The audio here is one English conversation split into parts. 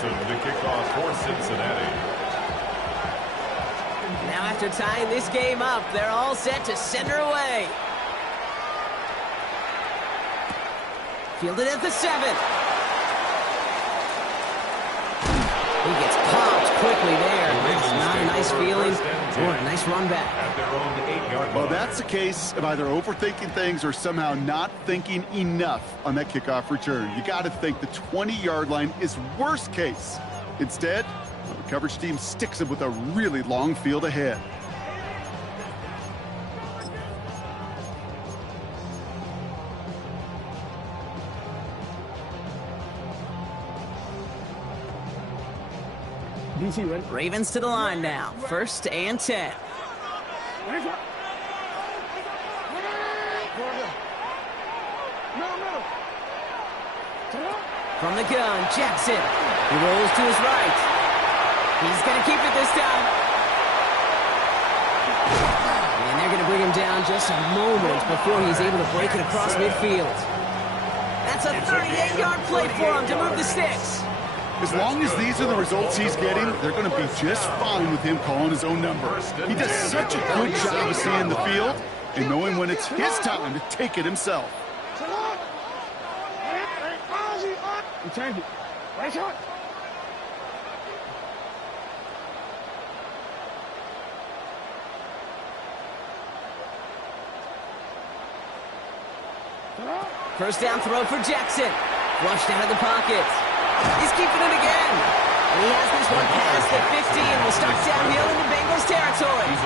Johnson to kick off for Cincinnati. Now after tying this game up, they're all set to send her away. Fielded at the 7. He gets popped quickly there. That's not a nice feeling or a nice run back. At their own 8-yard line. Well, that's a case of either overthinking things or somehow not thinking enough on that kickoff return. You got to think the 20-yard line is worst case. Instead, the coverage team sticks him with a really long field ahead. Ravens to the line now. 1st and 10. From the gun, Jackson. He rolls to his right. He's going to keep it this time. And they're going to bring him down just a moment before he's able to break it across midfield. That's a 38-yard play for him to move the sticks. As long as these are the results he's getting, they're going to be just fine with him calling his own number. He does such a good job of seeing the field and knowing when it's his time to take it himself. First down throw for Jackson. Flushed out of the pocket. He's keeping it again. And he has this one past the 50 and will start downhill into Bengals territory.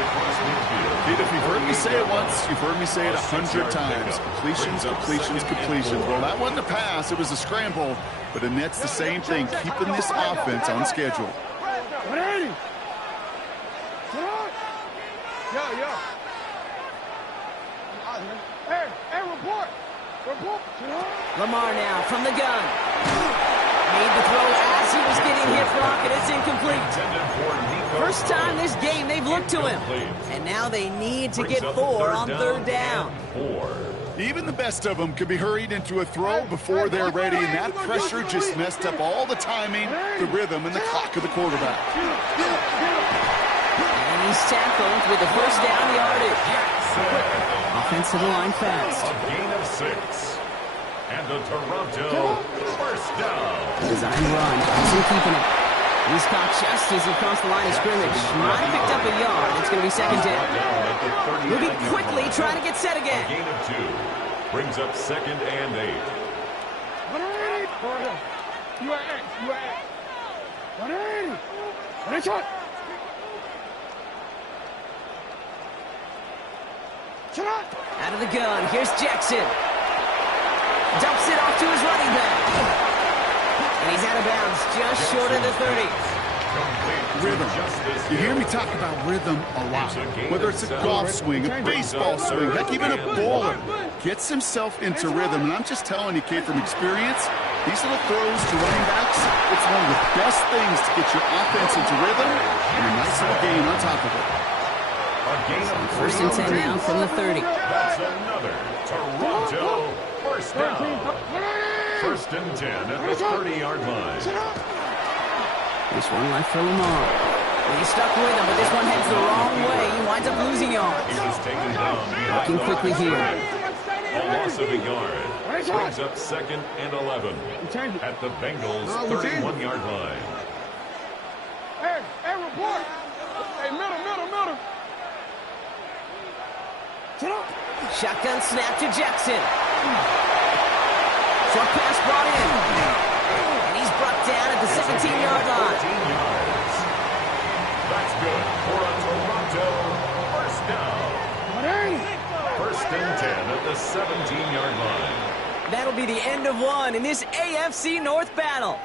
Pete, if you've heard me say it once, you've heard me say it 100 times. Completions, completions, completions. Well, that wasn't a pass. It was a scramble. But it nets the same thing, keeping this offense on schedule. Lamar now from the gun. Made the throw as he was getting hit, Brock, and it's incomplete. First time this game they've looked to him. And now they need to get 4 on 3rd down. Even the best of them could be hurried into a throw before they're ready, and that pressure just messed up all the timing, the rhythm, and the clock of the quarterback. And he's tackled with the first down yardage. Offensive line fast. A gain of 6. And the Toronto first down. Design run. Johnson keeping it. He's caught just as he crossed the line of scrimmage. Might have picked up a yard. It's going to be 2nd down. Moving quickly, trying to get set again. A gain of 2. Brings up 2nd and 8. Out of the gun, here's Jackson. Dumps it off to his running back. And he's out of bounds, just short of the 30. Rhythm. You hear me talk about rhythm a lot. Whether it's a golf swing, a baseball swing, heck, even a bowler. Gets himself into rhythm. And I'm just telling you, kid, from experience, these little throws to running backs, it's one of the best things to get your offense into rhythm and a nice little gain on top of it. First and 10 now from the 30. That's another Toronto first down. 1st and 10 at the 30-yard line. This one left for Lamar. Well, he's stuck with him, but this one heads the wrong way. He winds up losing yards. He was taken down. Looking quickly here. A loss of a yard. Brings up 2nd and 11 at the Bengals 31-yard line. Hey, report. Hey, middle. Shotgun snap to Jackson. Short pass brought in. And he's brought down at the 17-yard line. 14 yards. That's good for a Toronto first down. 1st and 10 at the 17-yard line. That'll be the end of one in this AFC North battle.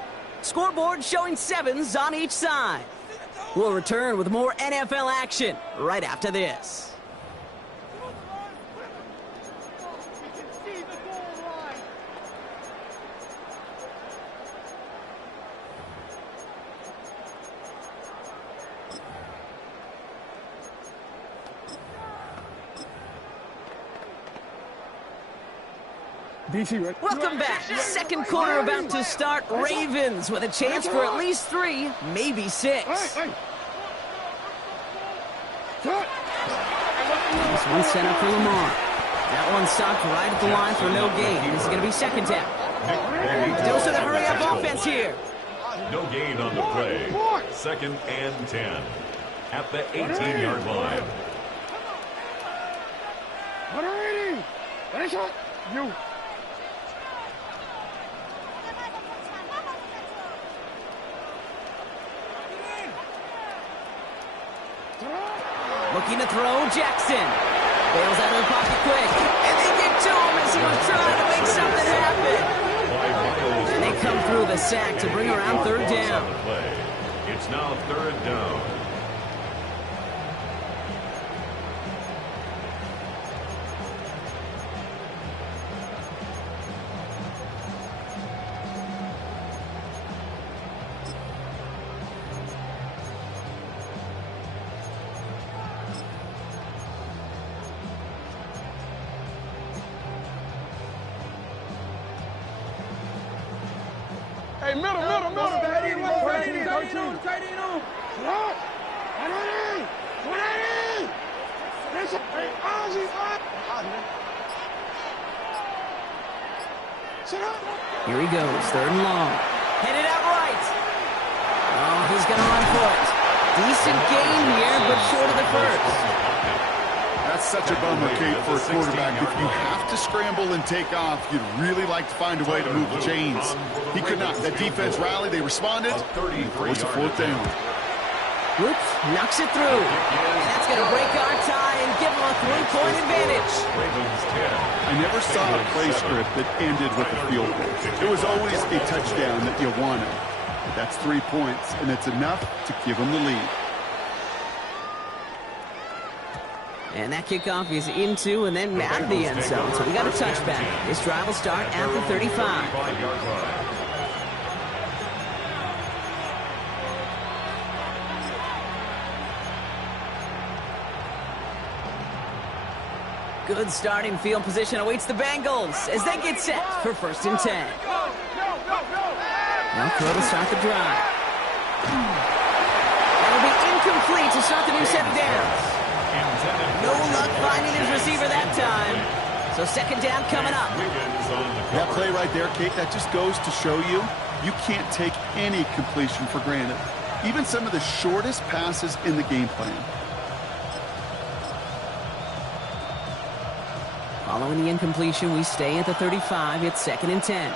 Scoreboard showing 7s on each side. We'll return with more NFL action right after this. Welcome back. Second quarter about to start. Ravens with a chance for at least 3, maybe 6. This one set up for Lamar. That one stopped right at the line for no gain. This is going to be second down. Still to the hurry-up offense here. No gain on the play. Second and 10 at the 18-yard line. Looking to throw, Jackson. Bails out of the pocket quick. And they get to him as he was trying to make something happen. And they come through the sack to bring around third down. It's now third down. Hey, middle. Here he goes, third and long. Headed out right. Oh, he's going to run for it. Decent gain here, but short of the first. That's such a bummer, Kate, for a quarterback. If you have to scramble and take off, you'd really like to find a way to move the chains. He could not. That defense rallied. They responded. It's a fourth down. Whoops, knocks it through. And that's going to break our tie and give him a 3-point advantage. I never saw a play script that ended with a field goal. It was always a touchdown that you wanted. But that's 3 points, and it's enough to give them the lead. And that kickoff is into and then out of the end zone. So we got a touchback. This drive will start at the 35. Good starting field position awaits the Bengals as they get set for first and 10. Now throw to start the drive. That'll be incomplete to start the new set of downs. No luck finding his receiver that time. So second down coming up. That play right there, Kate, that just goes to show you can't take any completion for granted. Even some of the shortest passes in the game plan. Following the incompletion, we stay at the 35. It's second and 10.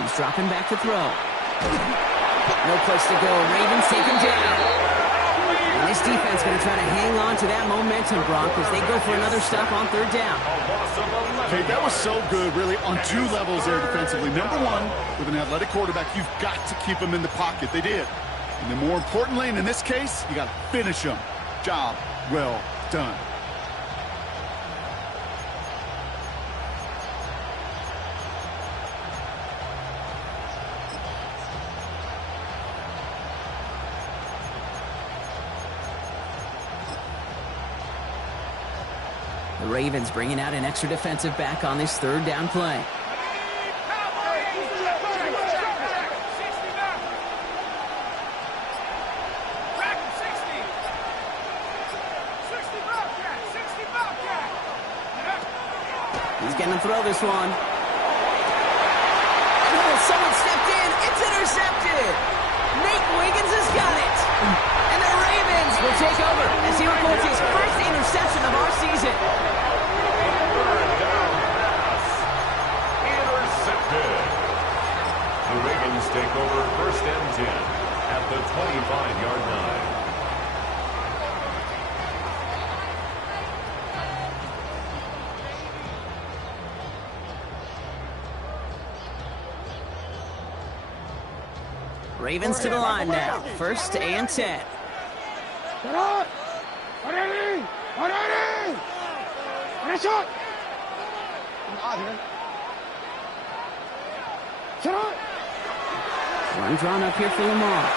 He's dropping back to throw. No place to go. Ravens take him down. And this defense going to try to hang on to that momentum, Brock, as they go for another stop on third down. Okay, that was so good, really, on 2 levels there defensively. Number one, with an athletic quarterback, you've got to keep him in the pocket. They did. And then more importantly, and in this case, you got to finish him. Job well done. The Ravens bringing out an extra defensive back on this third down play. He's going to throw this one. Oh, someone stepped in. It's intercepted. Nate Wiggins has got it. And the Ravens will take over as he records his first interception of our season. The Ravens take over first and 10 at the 25-yard line. Ravens to the line now. First and 10. Run drawn up here for Lamar.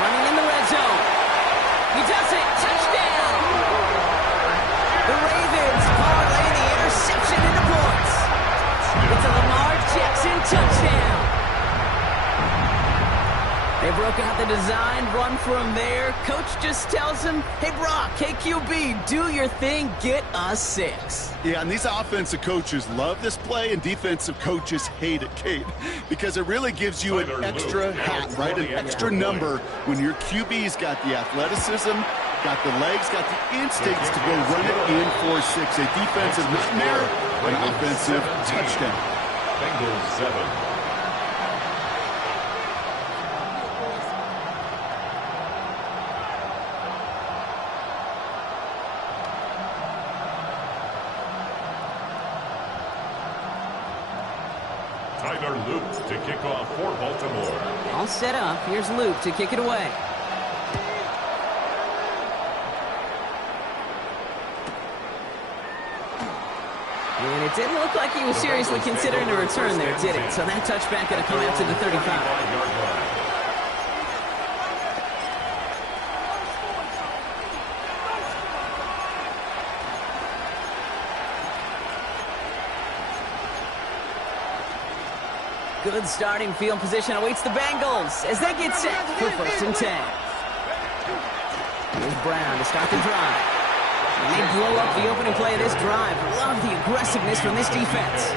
Running in the red zone. He does it. Touchdown. The Ravens parlay the interception into points. It's a Lamar Jackson touchdown. They broke out the design, run from there. Coach just tells him, hey, Brock, hey, QB, do your thing, get us 6. Yeah, and these offensive coaches love this play, and defensive coaches hate it, Kate, because it really gives you an extra hat, right, an extra number when your QB's got the athleticism, got the legs, got the instincts to go run it in for 6. A defensive nightmare, an offensive touchdown. Bengals 7. Tyler Luke to kick off for Baltimore. All set up. Here's Luke to kick it away. And it didn't look like he was seriously considering a return there, did it? So that touchback going to come out to the 35. Good starting field position awaits the Bengals as they get set for 1st and 10. Here's Brown to start the drive. And they blow up the opening play of this drive. Love the aggressiveness from this defense.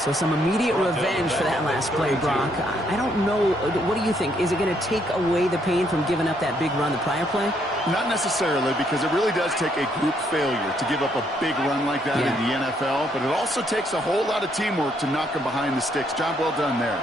So some immediate revenge for that last play, Brock. I don't know. What do you think? Is it going to take away the pain from giving up that big run the prior play? Not necessarily, because it really does take a group failure to give up a big run like that in the NFL, but it also takes a whole lot of teamwork to knock them behind the sticks. Job well done there.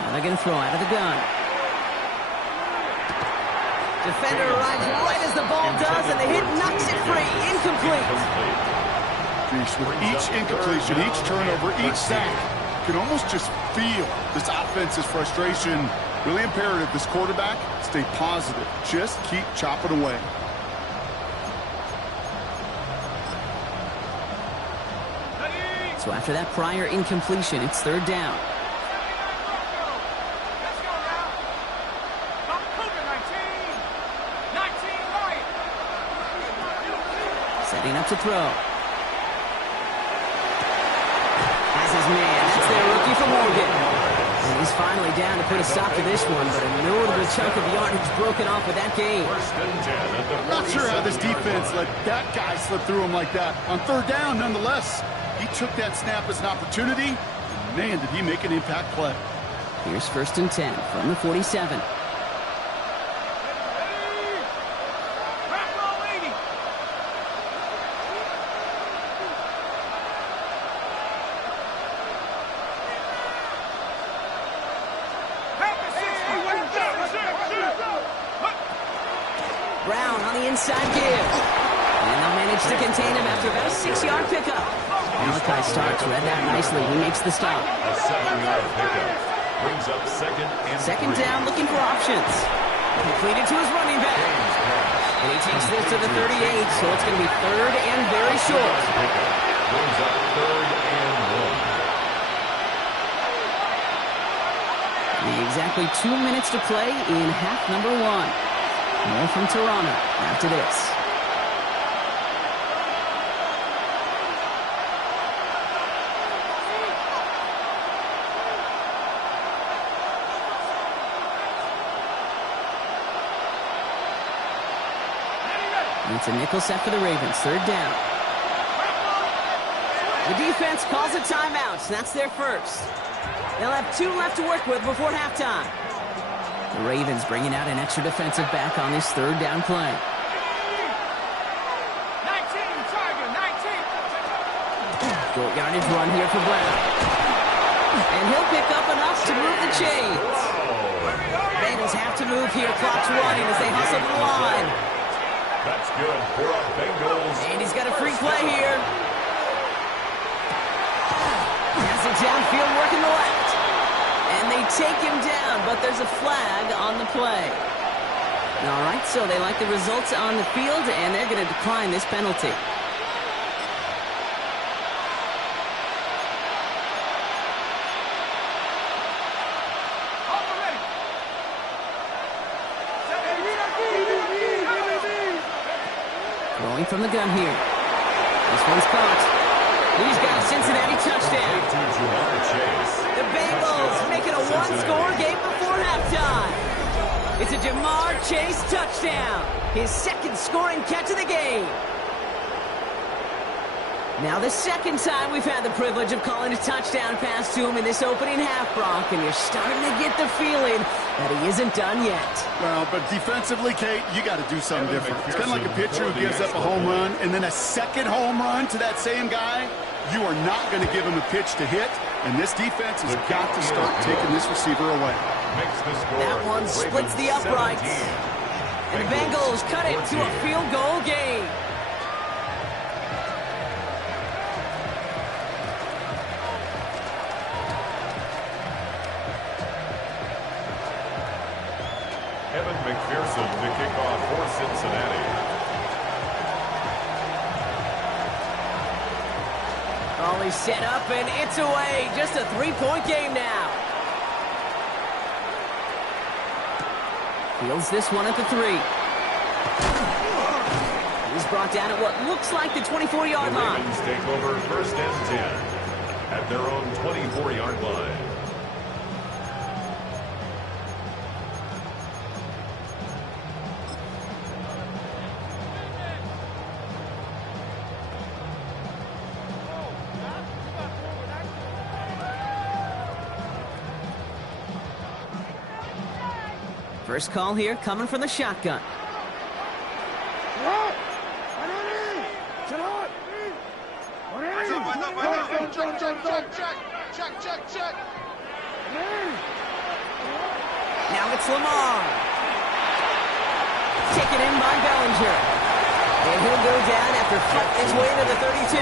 Now they're going to throw out of the gun. Defender arrives right as the ball does, and the hit knocks it free. Incomplete. With each incompletion, each turnover, each sack, you can almost just feel this offense's frustration. Really imperative, this quarterback, stay positive. Just keep chopping away. So after that prior incompletion, it's 3rd down. Setting up to throw. Has his man. That's their rookie for Morgan. And he's finally down to put a stop to this one, but a notable chunk of yardage broken off with that game. I'm not sure how this defense let that guy slip through him like that. On 3rd down, nonetheless, he took that snap as an opportunity. And man, did he make an impact play. Here's 1st and 10 from the 47. Brown on the inside give. And they'll manage to contain him after about a 6-yard pickup. Malachi Starks read that nicely. He makes the stop. A 7-yard pickup. Brings up second down, looking for options. Completed to his running back. And he takes this to the 38, so it's going to be 3rd and very short. Brings up 3rd and 1. Exactly 2 minutes to play in half number 1. More from Toronto after this. It's a nickel set for the Ravens. 3rd down. The defense calls a timeout. That's their first. They'll have 2 left to work with before halftime. The Ravens bringing out an extra defensive back on this 3rd down play. 19, Tiger, 19. Short yardage run here for Brown. And he'll pick up enough to move the chains. Bengals have to move here. Clock's running as they hustle the line. That's good for our Bengals. And he's got a free play here. downfield working the left. And they take him down, but there's a flag on the play. All right, so they like the results on the field, and they're going to decline this penalty. Throwing from the gun here. This one's caught. He's got a Cincinnati touchdown. The Bengals making a one-score game before halftime. It's a Ja'Marr Chase touchdown. His second scoring catch of the game. Now the second time we've had the privilege of calling a touchdown pass to him in this opening half, Brock, and you're starting to get the feeling that he isn't done yet. Well, but defensively, Kate, you got to do something different. It's kind of like a pitcher who gives up a home run and then a second home run to that same guy. You are not going to give him a pitch to hit, and this defense has got to start taking this receiver away. That one splits the uprights. And the Bengals cut it to a field goal game. Evan McPherson to kick off for Cincinnati. Oh, he's set up, and it's away. Just a three-point game now. Fields this one at the 3. He's brought down at what looks like the 24-yard line. The Ravens take over 1st and 10 at their own 24-yard line. First call here coming from the shotgun. Now it's Lamar. Taken in by Bellinger. And he'll go down after fighting his way to the 32.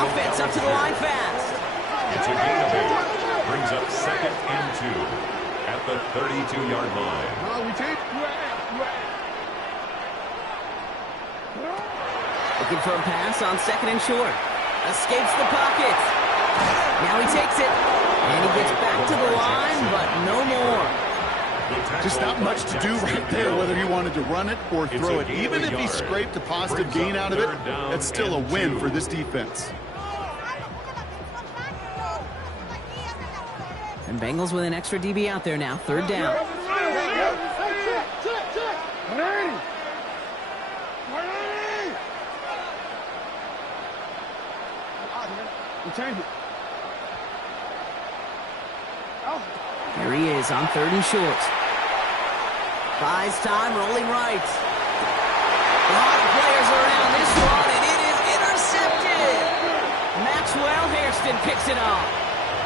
Offense up to the line fast. It's a gain of 8. Brings up 2nd and 2. At the 32-yard line. Looking for a pass on 2nd and short. Escapes the pocket. Now he takes it. And he gets back to the line, but no more. Just not much to do right there, whether he wanted to run it or throw it. Even if he scraped a positive gain out of it, that's still a win for this defense. And Bengals with an extra DB out there now. 3rd down. Here he is on 3rd and short. Buys time, rolling right. A lot of players around this one, and it is intercepted. Maxwell Hairston picks it off.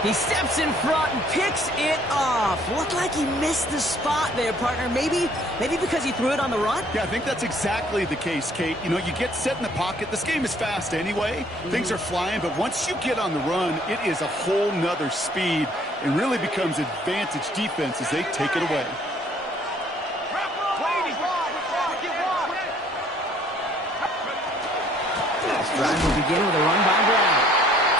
He steps in front and picks it off. Looked like he missed the spot there, partner. Maybe because he threw it on the run? Yeah, I think that's exactly the case, Kate. You know, you get set in the pocket. This game is fast anyway. Things are flying, but once you get on the run, it is a whole nother speed and really becomes advantage defense as they take it away. This drive will begin with a run by Brown.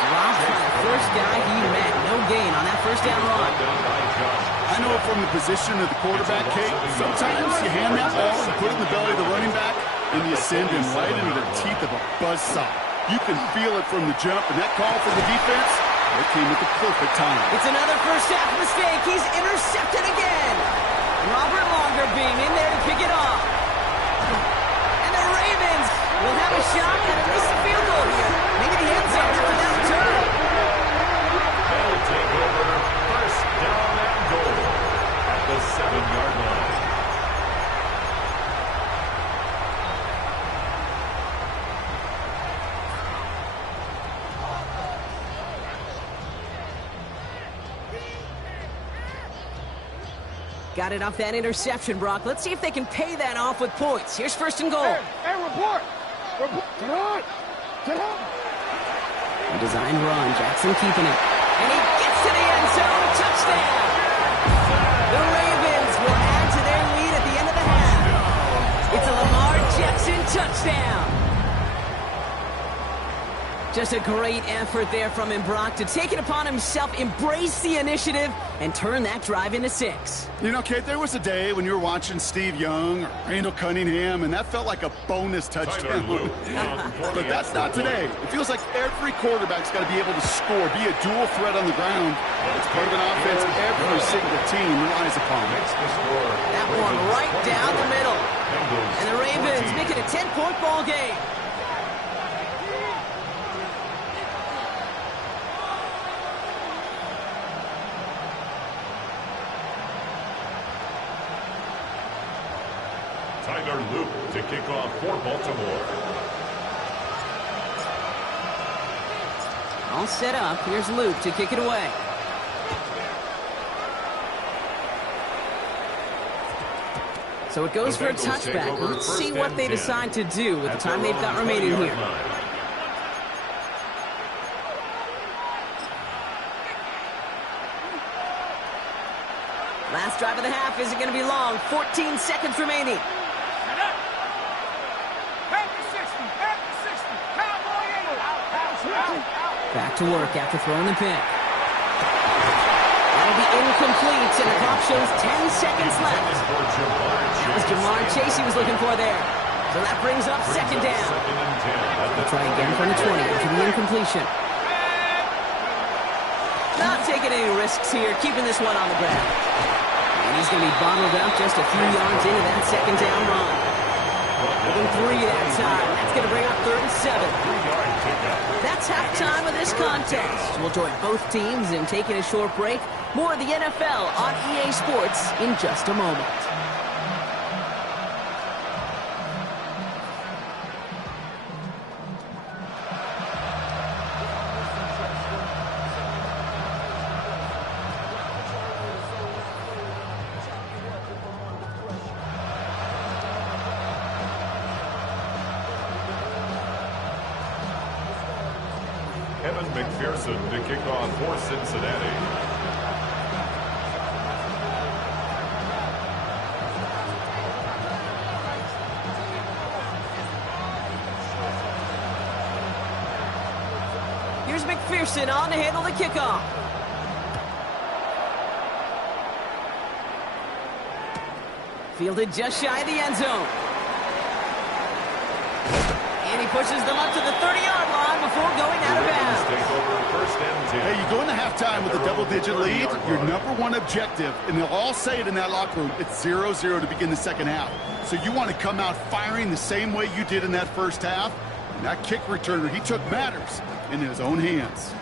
Robbed by the first guy he met. No gain on that 1st down run. I know from the position of the quarterback, Kate, sometimes you hand that ball and put it in the belly of the running back, and you send him right into the teeth of a buzzsaw. You can feel it from the jump, and that call for the defense, it came at the perfect time. It's another first half mistake. He's intercepted again. Robert Longer being in there to pick it off. And the Ravens will have a shot at least a field goal here. Maybe the end zone for that return. They'll take over 1st down and goal at the 7-yard line. Got it off that interception, Brock. Let's see if they can pay that off with points. Here's 1st and goal. Hey, report. Report. Get on. Get on. A designed run. Jackson keeping it. And he gets to the end zone. Touchdown! The Ravens will add to their lead at the end of the half. It's a Lamar Jackson touchdown. Just a great effort there from him, Brock, to take it upon himself, embrace the initiative, and turn that drive into 6. You know, Kate, there was a day when you were watching Steve Young or Randall Cunningham, and that felt like a bonus touchdown. But that's not today. It feels like every quarterback's got to be able to score, be a dual threat on the ground. It's part of an offense every single team relies upon. That one right down the middle. And the Ravens make it a 10-point ball game. Tyler Luke to kick off for Baltimore. All set up. Here's Luke to kick it away. So it goes for a touchback. Let's see what they decide to do with the time they've got remaining here. Last drive of the half isn't going to be long. 14 seconds remaining. Back to work after throwing the pick. That'll be incomplete, and the clock shows 10 seconds left. That was Jamar Chase he was looking for there. So that brings up second down. They'll try again from the 20 after the incompletion. Not taking any risks here, keeping this one on the ground. And he's going to be bottled up just a few yards into that second down run. Within 3 that time. That's going to bring up 3rd and 7. That's halftime of this contest. We'll join both teams in taking a short break. More of the NFL on EA Sports in just a moment. Evan McPherson to kick off for Cincinnati. Here's McPherson on to handle the kickoff. Fielded just shy of the end zone. And he pushes them up to the 30-yard line before going out of bounds. Hey, you go into halftime with a double-digit lead, your number one objective, and they'll all say it in that locker room, it's 0-0 to begin the second half. So you want to come out firing the same way you did in that first half. And that kick returner, he took matters in his own hands.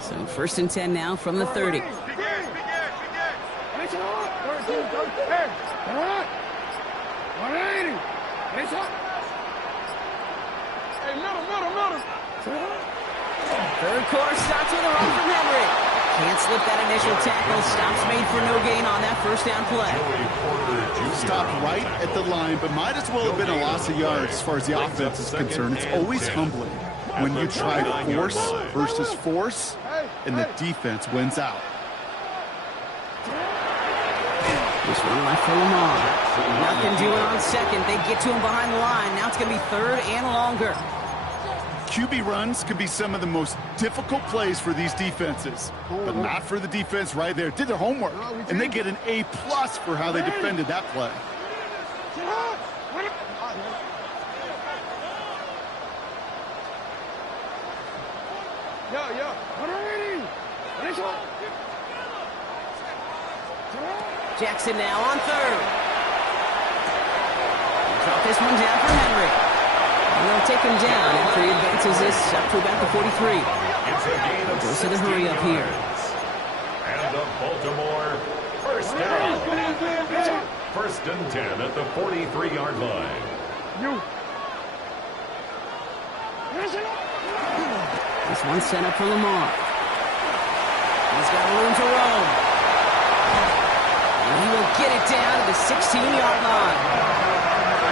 So 1st and 10 now from the 30. Third quarter starts with a run from Henry. Can't slip that initial tackle. Stops made for no gain on that first down play. Stopped right at the line, but might as well have been a loss of yards as far as the offense is concerned. It's always humbling when you try force versus force, and the defense wins out. Just one left for Lamar. Nothing doing on second. They get to him behind the line. Now it's going to be 3rd and longer. QB runs can be some of the most difficult plays for these defenses, but not for the defense right there. Did their homework, and they get an A+ for how they defended that play. Jackson now on 3rd. Drop this one down for Henry. And they'll take him down after he advances this up to about the 43. Goes to the hurry up here. And the Baltimore first down. 1st and 10 at the 43-yard line. This one sent up for Lamar. He's got room to roam. And he will get it down to the 16-yard line.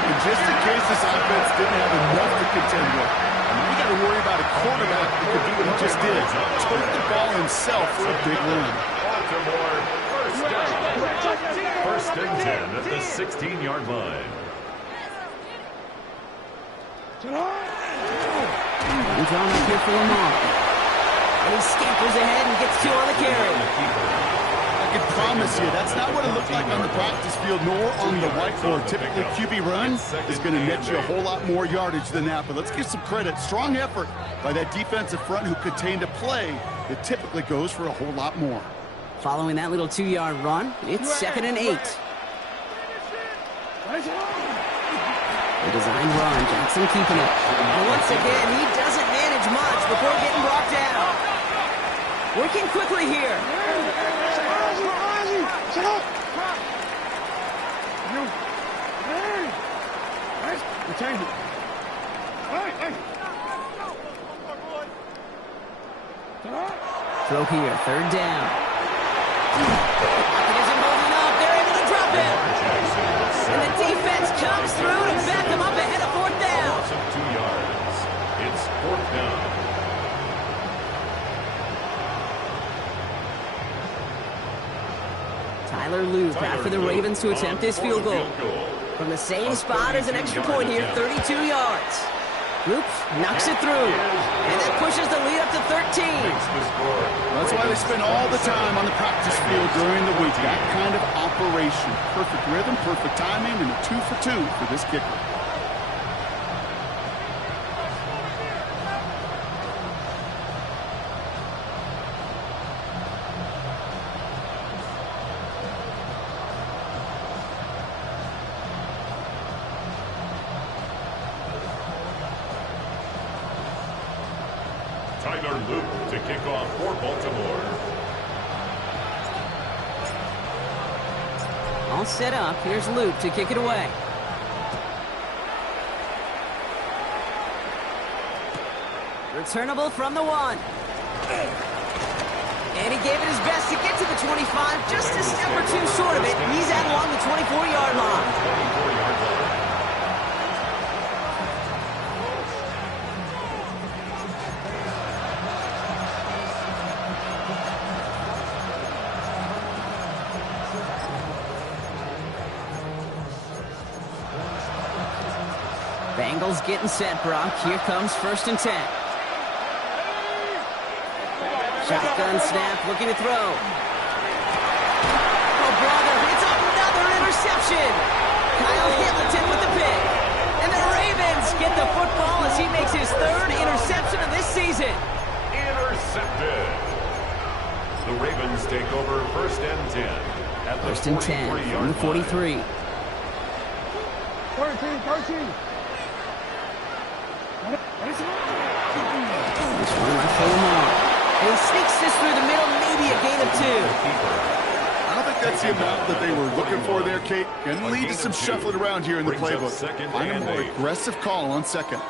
And just in case this offense didn't have enough to contend with, you got to worry about a quarterback who could do what he just did. Took the ball himself for a big run. Baltimore, first down. First and 10 at the 16-yard line. He's on up here for Lamar. And he scampers ahead and gets 2 on the carry. I can promise you, that's not what it looked like on the practice field, nor on the whiteboard. Typically, QB run is going to net you a whole lot more yardage than that. But let's give some credit. Strong effort by that defensive front who contained a play that typically goes for a whole lot more. Following that little 2-yard run, it's 2nd and 8. The design run, Jackson keeping it. And once again, he doesn't manage much before getting brought down. Working quickly here. Throw here, 3rd down. It isn't holding up. They're able to drop him. And the defense comes through to back him up ahead of 4th down. 2 yards. It's 4th down. Tyler Loop after the Ravens to attempt this field goal. From the same spot as an extra point here, 32 yards. Loop knocks it through. And that pushes the lead up to 13. That's why they spend all the time on the practice field during the week. That kind of operation. Perfect rhythm, perfect timing, and a 2 for 2 for this kicker. Tyler Loop to kick off for Baltimore. All set up. Here's Loop to kick it away. Returnable from the 1. And he gave it his best to get to the 25. Just a step or 2 short of it. He's out along the 24-yard line. 24-yard line. Bengals getting set, Brock. Here comes 1st and 10. Shotgun snap, looking to throw. Oh, brother, it's another interception. Kyle Hamilton with the pick. And the Ravens get the football as he makes his 3rd interception of this season. Intercepted. The Ravens take over 1st and 10 at the 1st and 10 from the 43. 13. This one left for Lamar. And he sneaks this through the middle, maybe a gain of 2. I don't think that's the amount that they were looking for there, Kate. Can lead to some shuffling around here in the playbook. Find a more aggressive call on 2nd.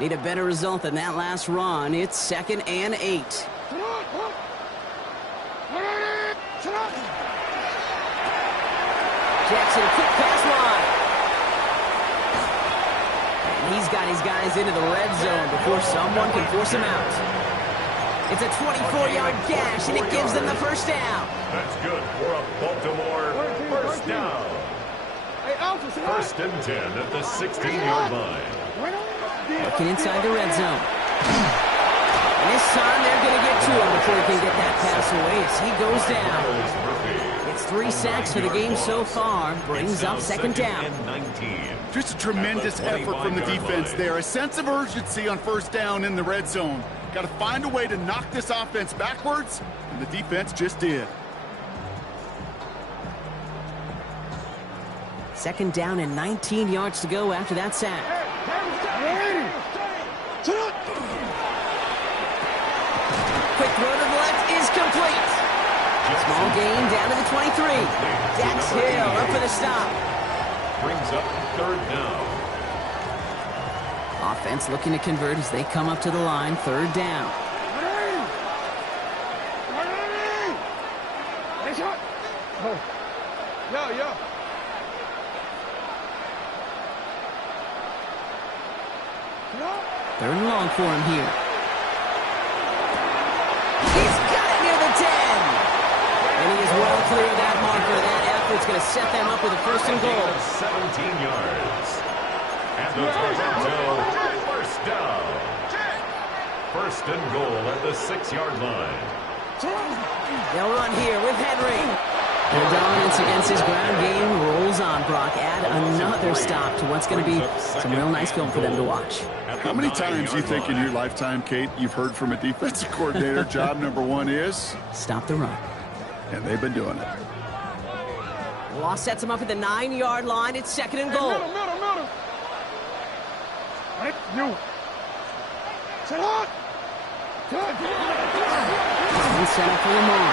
Need a better result than that last run. It's 2nd and 8. Jackson, a quick pass line. And he's got his guys into the red zone before someone can force him out. It's a 24-yard gash, and it gives them the 1st down. That's good for a Baltimore 1st down. 1st and 10 at the 16-yard line. Looking inside the red zone. And this time they're going to get to him before he can get that pass away as he goes down. It's 3 sacks for the game so far. Brings up 2nd down. Just a tremendous effort from the defense there. A sense of urgency on 1st down in the red zone. Got to find a way to knock this offense backwards, and the defense just did. 2nd down and 19 yards to go after that sack. Quick throw to the left is complete. Small gain down to the 23. Dax Hill up for the stop. Brings up third down. Offense looking to convert as they come up to the line. Third down. Yeah. Third and long for him here. He's got it near the 10. And he is well clear of that marker. That effort's going to set them up with a first and goal. 17 yards. And the Toronto first down. First and goal at the 6-yard line. They'll run here with Henry. Their dominance against his ground game rolls on, Brock. Add another stop to what's going to be some real nice film for them to watch. How many times do you think in your lifetime, Kate, you've heard from a defensive coordinator, job number one is? Stop the run. And they've been doing it. Law sets him up at the 9-yard line. It's second and goal. Middle. Hey, you. Set up. And set up for Lamar.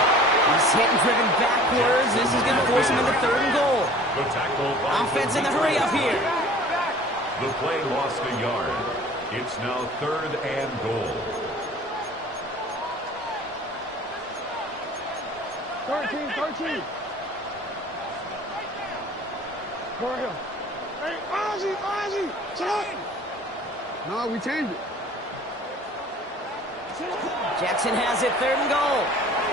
He's hit and driven backwards. This is going to force him into third and goal. The tackle by Offense in the hurry up here. The play lost a yard. It's now third and goal. 13. Go ahead. Hey, Ozzy. Sit up. No, we changed it. Jackson has it, third and goal.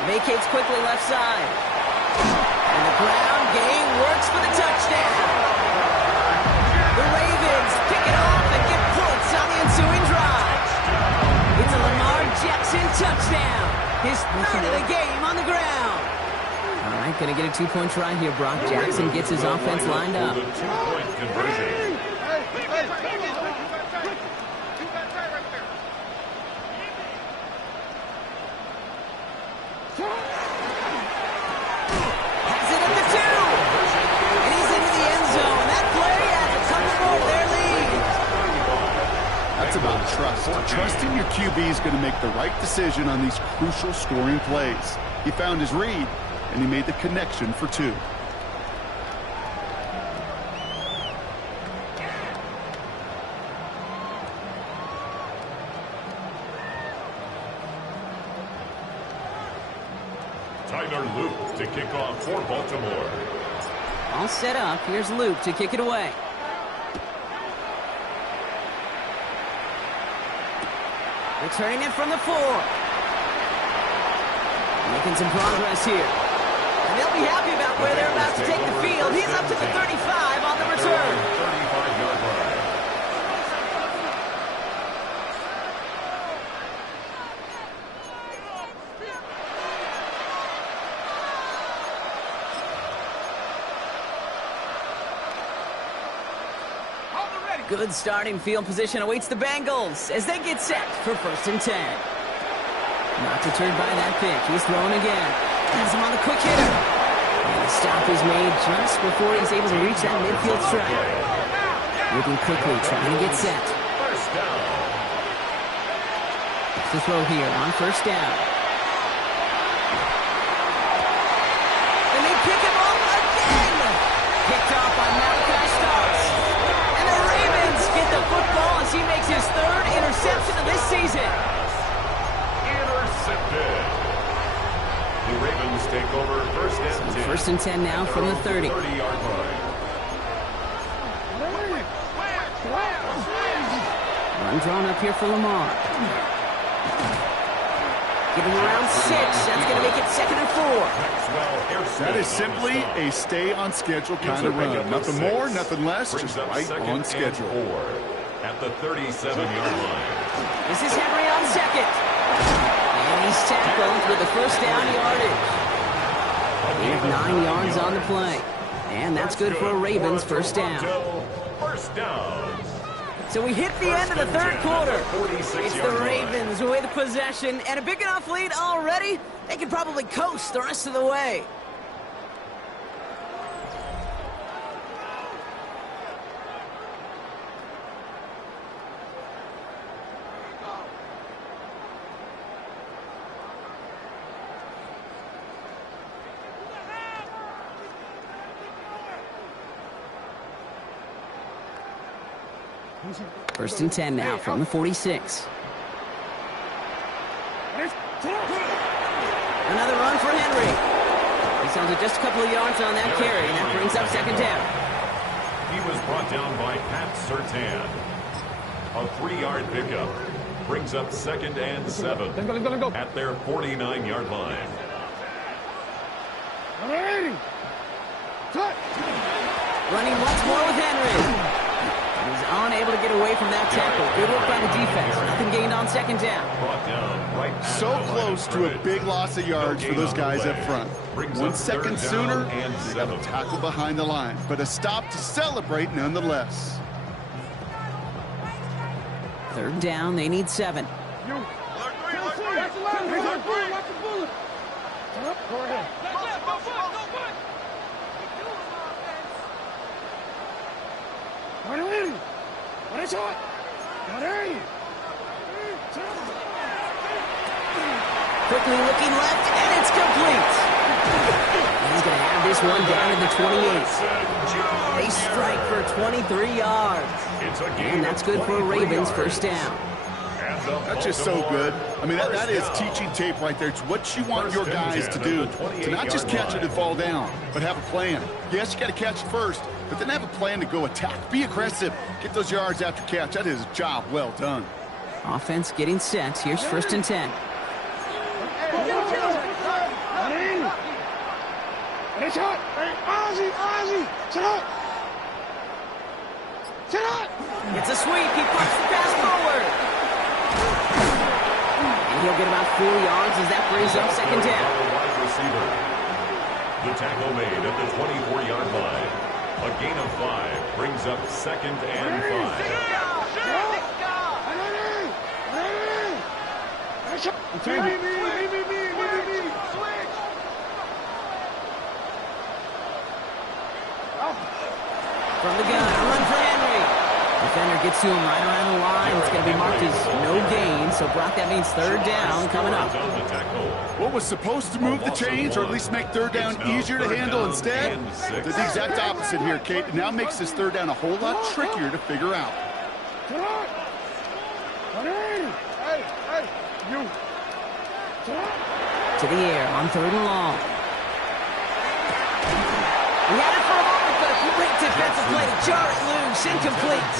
Vacates quickly left side. And the ground game works for the touchdown. The Ravens pick it off and get points on the ensuing drive. It's a Lamar Jackson touchdown. His third of the game on the ground. All right, going to get a 2-point try here, Brock. Jackson gets his offense lined up. The 2-point conversion. Has it at the 2. And he's into the end zone. That play adds a couple more to their lead. That's about trust. Trusting your QB is going to make the right decision on these crucial scoring plays. He found his read, and he made the connection for 2. Tyler Luke to kick off for Baltimore. All set up. Here's Luke to kick it away. Returning it from the 4. Making some progress here. And they'll be happy about where they're about to take the field. He's up to the 35 on the return. 35-yard line. Good starting field position awaits the Bengals as they get set for first and 10. Not deterred by that pick. He's throwing again. Has him on the quick hitter. And the stop is made just before he's able to reach that midfield strike. Moving quickly, trying to get set. First down. To throw here on first down. And they pick him up again. Picked off by Malachi Starks. And the Ravens get the football as he makes his third interception of this season. Intercepted. The Ravens take over first and 10. First and 10 now from the 30. 30-yard line. Run drawn up here for Lamar. Giving around 6. That's going to make it second and 4. That is simply a stay-on-schedule kind of run. Nothing more, nothing less, just right on schedule. At the 37-yard line. This is Henry on second. And he's tackled with the first down yardage. They have 9 yards on the play. And that's good for a Ravens first down. First down. So we hit the end of the third quarter. It's the Ravens with possession and a big enough lead already. They can probably coast the rest of the way. First and 10 now from the 46. Another run for Henry. He sounds like just a couple of yards on that carry, and that brings up second down. He was brought down by Pat Surtain. A 3-yard pickup brings up second and 7 at their 49-yard line. Running once more with Henry. He's unable to get away from that tackle. Good work by the defense. Nothing gained on second down. So close to a big loss of yards for those guys up front. 1 second sooner, they got a tackle behind the line. But a stop to celebrate nonetheless. Third down, they need 7. Quickly looking left, and it's complete. He's going to have this one down in the 28. They strike for 23 yards. And that's good for a Ravens first down. That's just so good. I mean, that is teaching tape right there. It's what you want your guys to do. To not just catch it and fall down, but have a plan. Yes, you got to catch it first, but then have a plan to go attack. Be aggressive. Get those yards after catch. That is a job well done. Offense getting set. Here's first and 10. It's a sweep. He puts the pass forward. And he'll get about 4 yards as that brings up second down. The tackle made at the 24-yard line. A gain of 5 brings up second and 5. From the gun, a run for Henry. Defender gets to him right around the line. It's going to be marked as no gain. So, Brock, that means third down coming up. What was supposed to move the chains, or at least make third down easier to handle instead, did the exact opposite here, Kate. It now makes this third down a whole lot trickier to figure out. To the air on third and long. He had it for a moment, but a great defensive play to jar it loose. Incomplete.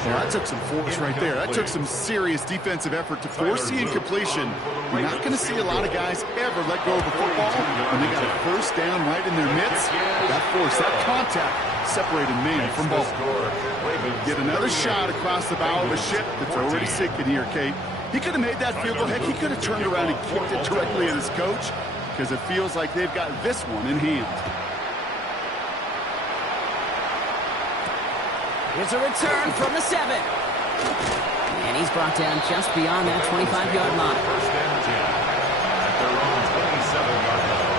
Well, that took some force right there. That took some serious defensive effort to force the incompletion. You're not going to see a lot of guys ever let go of the football when they got a first down right in their midst. That force, that contact, separated man from ball. Get another shot across the bow of a ship that's already sinking here, Kate. He could have made that field goal. Heck, he could have turned around and kicked it directly at his coach, because it feels like they've got this one in hand. Here's a return from the 7. And he's brought down just beyond that 25-yard line. First and 10 at their own 27-yard line.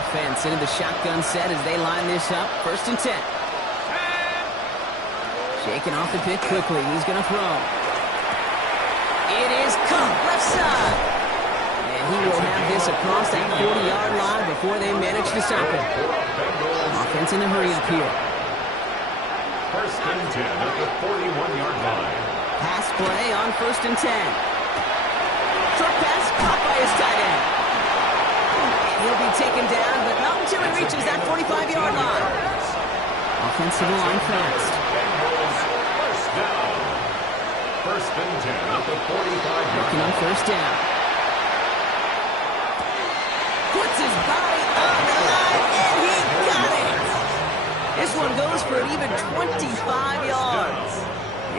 Offense into the shotgun set as they line this up. First and 10. Shaking off the pick quickly. He's going to throw. It is Kupp, left side. And he will have this across that 40-yard line before they manage to stop him. Offense in a hurry up here. First and 10 at the 41-yard line. Pass play on first and 10. Short pass caught by his tight end. And he'll be taken down, but not until he reaches that 45-yard line. Offensive line fast. First down. First and 10 at the 45-yard line. Working on first down. Puts his body on the line, and he got it. This one goes for an even 25 yards.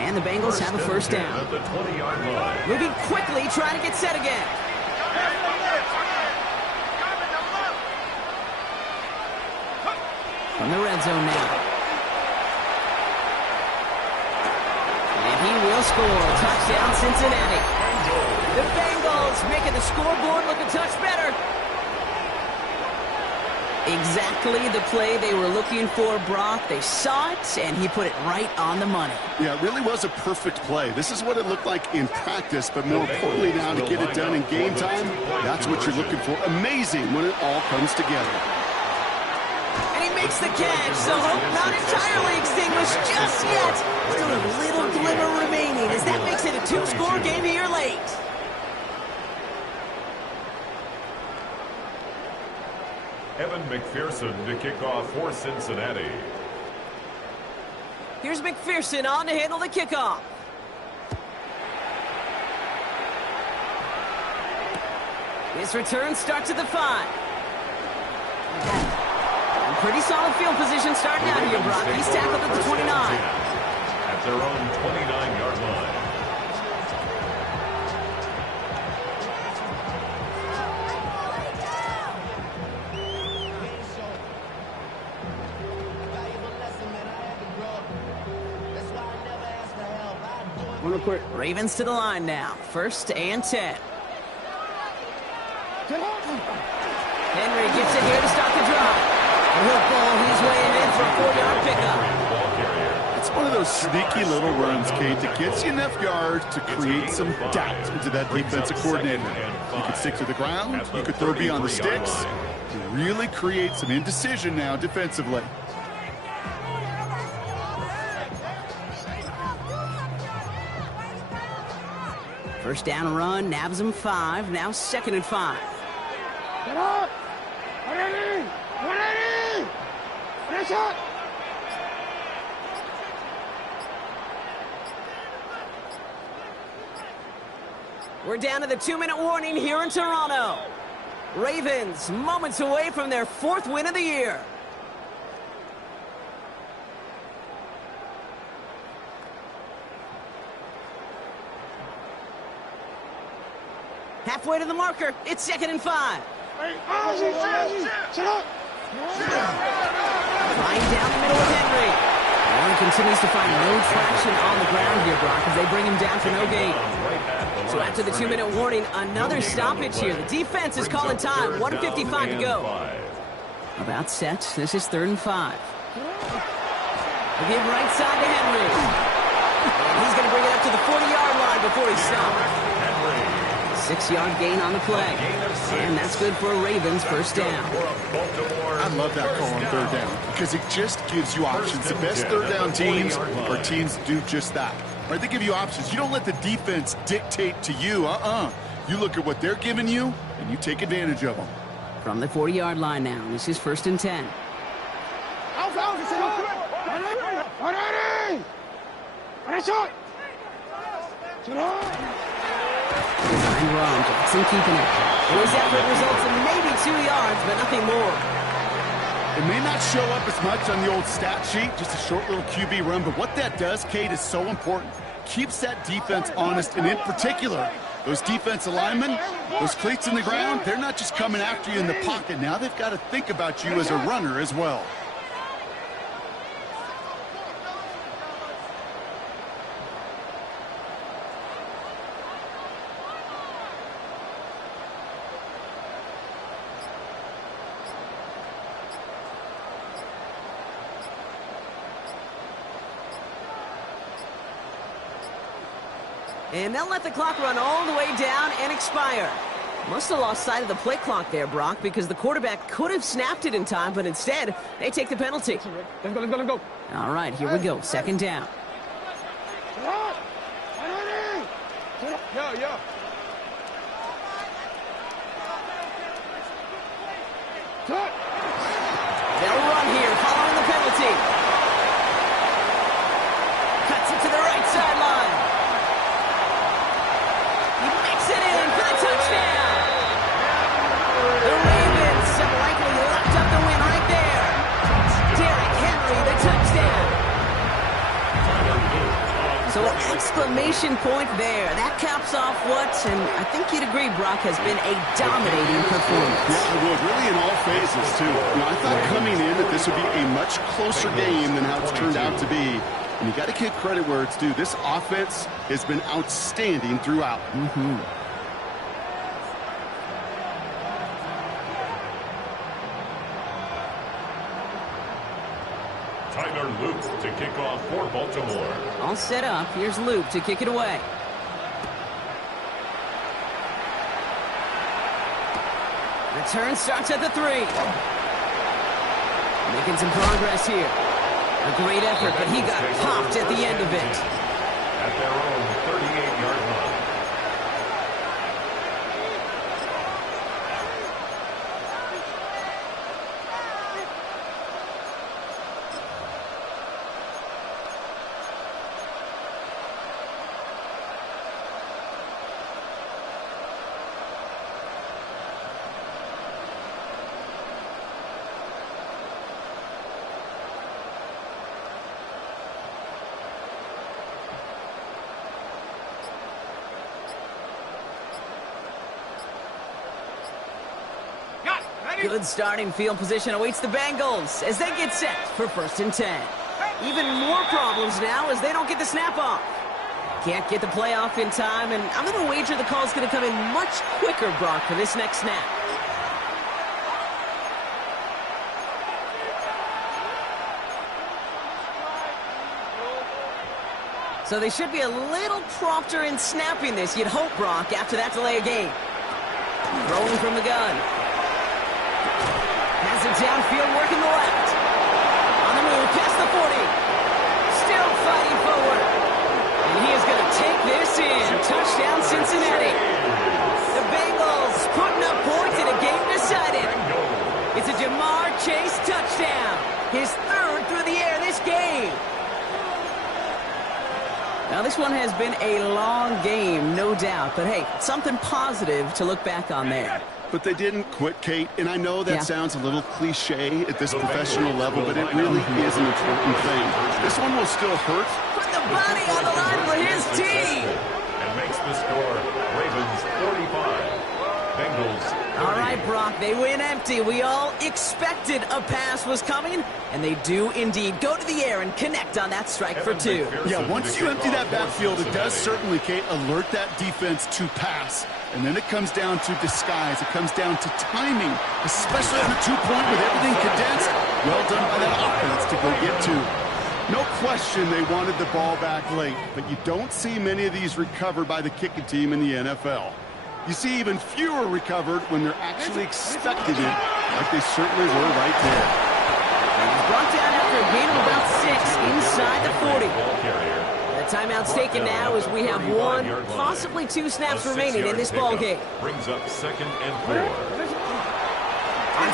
And the Bengals have a first down. At the 20-yard line. Moving quickly, trying to get set again. From the red zone now. And he will score. Touchdown, Cincinnati. The Bengals making the scoreboard look a touch better. Exactly the play they were looking for, Brock. They saw it, and he put it right on the money. Yeah, it really was a perfect play. This is what it looked like in practice, but more importantly now to get it done in game time, that's what you're looking for. Amazing when it all comes together. And he makes the catch, so hope not entirely extinguished just yet. Still a little glimmer remaining as that makes it a 2-score game here late. Evan McPherson to kick off for Cincinnati. Here's McPherson on to handle the kickoff. His return starts at the 5. Pretty solid field position starting out here, Brock. He's tackled at the 29. At their own 29-yard line. Ravens to the line now. 1st and 10. Henry gets it here to start the drive. He'll ball his way in for a 4-yard pickup. It's one of those sneaky little runs, Kate, that gets you enough yards to create some doubt into that defensive coordinator. You could stick to the ground. You could throw beyond the sticks. To really create some indecision now defensively. First down run, nabs him 5. Now 2nd and 5. Get up! 180! 180! Finish up! We're down to the 2-minute warning here in Toronto. Ravens moments away from their 4th win of the year. Halfway to the marker. It's 2nd and 5. Hey, Ozzie, shut up! Flying down the middle with Henry. Warren continues to find no traction on the ground here, Brock, as they bring him down for no gain. So after the 2-minute warning, another stoppage here. The defense is calling time. 1:55 to go. About set. This is 3rd and 5. They give right side to Henry. And he's going to bring it up to the 40-yard line before he stops. 6-yard gain on the play. And that's good for a Ravens 1st down. I love that call on 3rd down because it just gives you options. The best 3rd down teams are teams do just that. Right? They give you options. You don't let the defense dictate to you. You look at what they're giving you, and you take advantage of them. From the 40-yard line now, this is 1st and 10. Design run, Jackson keeping it. And his effort results in maybe 2 yards, but nothing more. It may not show up as much on the old stat sheet, just a short little QB run, but what that does, Kate, is so important. Keeps that defense honest, and in particular, those defensive linemen, those cleats in the ground, they're not just coming after you in the pocket. Now they've got to think about you as a runner as well. And they'll let the clock run all the way down and expire. Must have lost sight of the play clock there, Brock, because the quarterback could have snapped it in time, but instead, they take the penalty. Let's go. All right, here we go. 2nd down. Yo. They'll run here, following the penalty. Cuts it to the right sideline. He makes it in for the touchdown. The Ravens have likely locked up the win right there. Derrick Henry, the touchdown. So an exclamation point there. That caps off what, and I think you'd agree, Brock, has been a dominating performance. Yeah, I would. Really in all phases, too. I thought coming in that this would be a much closer game than how it's turned out to be. And you got to give credit where it's due. This offense has been outstanding throughout. Tyler Luke to kick off for Baltimore. All set up. Here's Luke to kick it away. Return starts at the 3. Making some progress here. A great effort, but he got popped at the end of it. At their own 38-yard line. Good starting field position awaits the Bengals as they get set for 1st and 10. Even more problems now as they don't get the snap off. Can't get the play off in time, and I'm going to wager the call's going to come in much quicker, Brock, for this next snap. So they should be a little prompter in snapping this, you'd hope, Brock, after that delay of game. Rolling from the gun. Has it downfield, working the left. On the move, past the 40. Still fighting forward. And he is going to take this in. Touchdown, Cincinnati. The Bengals putting up points in a game decided. It's a Jamar Chase touchdown. His 3rd through the air this game. Now, this one has been a long game, no doubt. But, hey, something positive to look back on there. But they didn't quit, Kate, and I know that sounds a little cliche at this professional level, but it really is an important thing. This one will still hurt. Put the body on the line for his team. And makes the score Ravens 45, Bengals 30. All right, Brock, they win empty. We all expected a pass was coming, and they do indeed go to the air and connect on that strike for 2. Yeah, once you empty that backfield, it does certainly, Kate, alert that defense to pass. And then it comes down to disguise. It comes down to timing, especially on the 2-point with everything condensed. Well done by that offense to go get 2. No question they wanted the ball back late, but you don't see many of these recovered by the kicking team in the NFL. You see even fewer recovered when they're actually expected it, like they certainly were right there. Brought down after a gain of about 6 inside the 40. The timeout's taken now as we have 1, possibly 2 snaps remaining in this ball game. Brings up 2nd and 4. On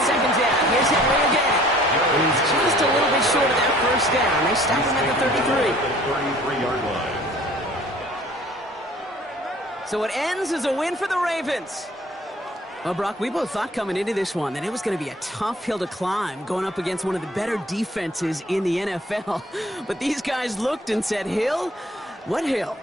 2nd down, here's Henry again. And he's just a little bit short of that 1st down. They stop him at the 33. 33-yard line. So it ends as a win for the Ravens. Well, Brock, we both thought coming into this one that it was going to be a tough hill to climb going up against one of the better defenses in the NFL. But these guys looked and said, Hill? What hill?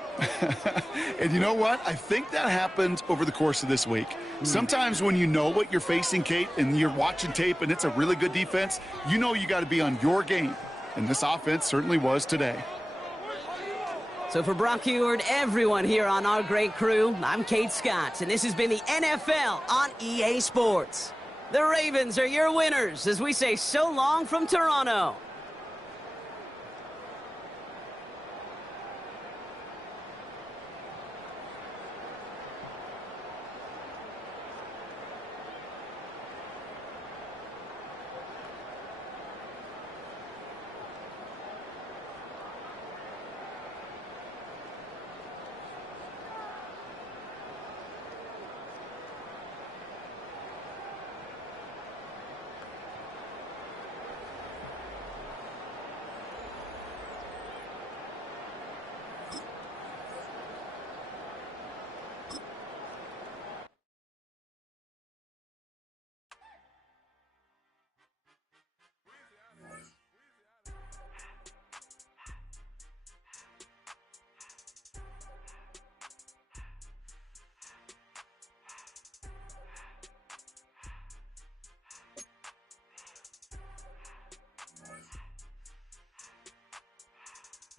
And you know what? I think that happened over the course of this week. Sometimes when you know what you're facing, Kate, and you're watching tape and it's a really good defense, you know you got to be on your game. And this offense certainly was today. So for Brock Huard, everyone here on our great crew, I'm Kate Scott, and this has been the NFL on EA Sports. The Ravens are your winners as we say so long from Toronto.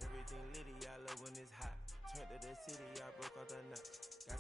Everything litty, I love when it's hot. Turned to the city, I broke all the knots. Got